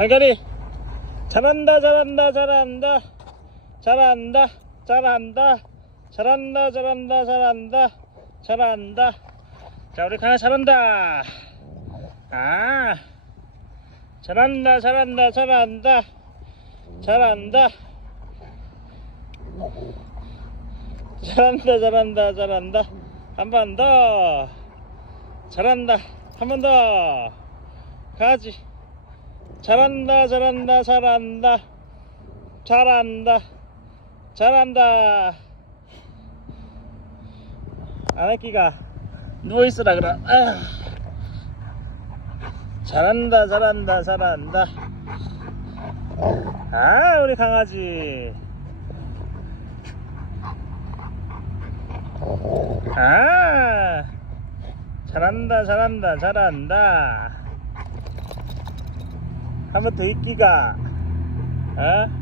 갈갈이. 잘한다 잘한다 잘한다. 잘한다 잘한다. 잘한다 잘한다 잘한다. 잘한다. 자 우리 강아 잘한다. 아. 잘한다 잘한다 잘한다. 잘한다. 잘한다 잘한다 잘한다. 한 번 더. 잘한다. 한 번 더. 가지 잘한다 잘한다 잘한다. 잘한다. 잘한다. 아내끼가. 누워있으라 그래. 아. 잘한다 잘한다 잘한다. 아 우리 강아지. 아. 잘한다 잘한다 잘한다 한 번 더 있기가 어?